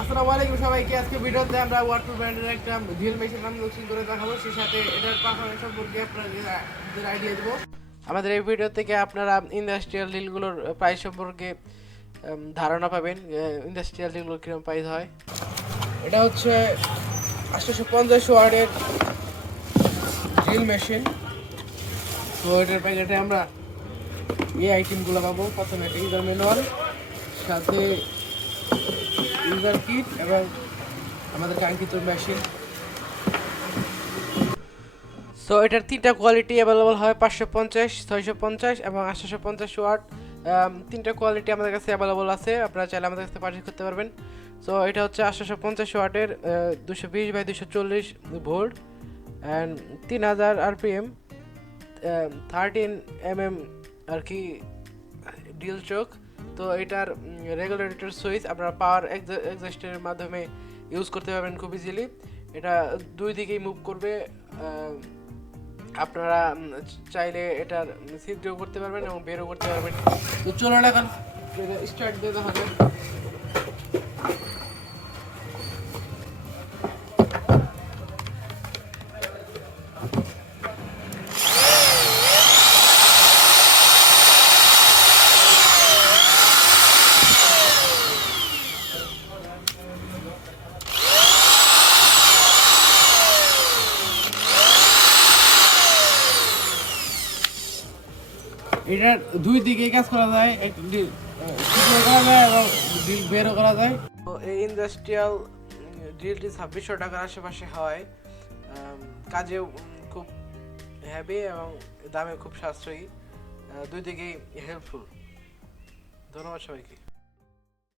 আসসালামু আলাইকুম সবাইকে। আজকে ভিডিওতে আমরা ওয়াটার ব্র্যান্ডের একটা ড্রিল মেশিন আনবক্সিং করে দেখাবো, সেই সাথে এটার পারফরম্যান্স সম্পর্কে আপনাদের আইডিয়া দেবো। আমাদের এই ভিডিও থেকে আপনারা ইন্ডাস্ট্রিয়াল ড্রিলগুলোর প্রাইস সম্পর্কে ধারণা পাবেন। ইন্ডাস্ট্রিয়াল ড্রিলগুলো কীরকম প্রাইস হয়। এটা হচ্ছে 850 ওয়াটের ড্রিল মেশিন। তো এটার প্যাকেটে আমরা এই আইটেমগুলো পাবো। প্রথমে একটা ইউজার ম্যানুয়াল, সাথে ইউজার কিট এবং আমাদের কাঙ্ক্ষিত মেশিন। সো এটার তিনটা কোয়ালিটি অ্যাভেলেবল হয়, 550, 650 এবং 850 ওয়াট। তিনটা কোয়ালিটি আমাদের কাছে অ্যাভেলেবল আছে, আপনারা চাইলে আমাদের কাছে পারচেজ করতে পারবেন। সো এটা হচ্ছে 850 ওয়াটের 220/240 ভোল্ট অ্যান্ড 3000 আরপিএম, 13 mm আর কি ডিল চোক। তো এটার রেগুলেটর সুইচ আপনারা পাওয়ার এক্সজস্টের মাধ্যমে ইউজ করতে পারবেন খুব ইজিলি। এটা দুই দিকেই মুভ করবে, আপনারা চাইলে এটার ছিদ্রও করতে পারবেন এবং বেরও করতে পারবেন। তো চলুন এখন স্টার্ট দিয়ে দেখা যাক। এটার দুই দিকে কাজ করা যায়, করা যায় এবং বেরও করা যায়। তো এই ইন্ডাস্ট্রিয়াল ড্রিলটি 2600 টাকার আশেপাশে হয়। কাজেও খুব হ্যাভি এবং দামে খুব সাশ্রয়ী, দুই দিকেই হেল্পফুল। ধন্যবাদ সবাইকে।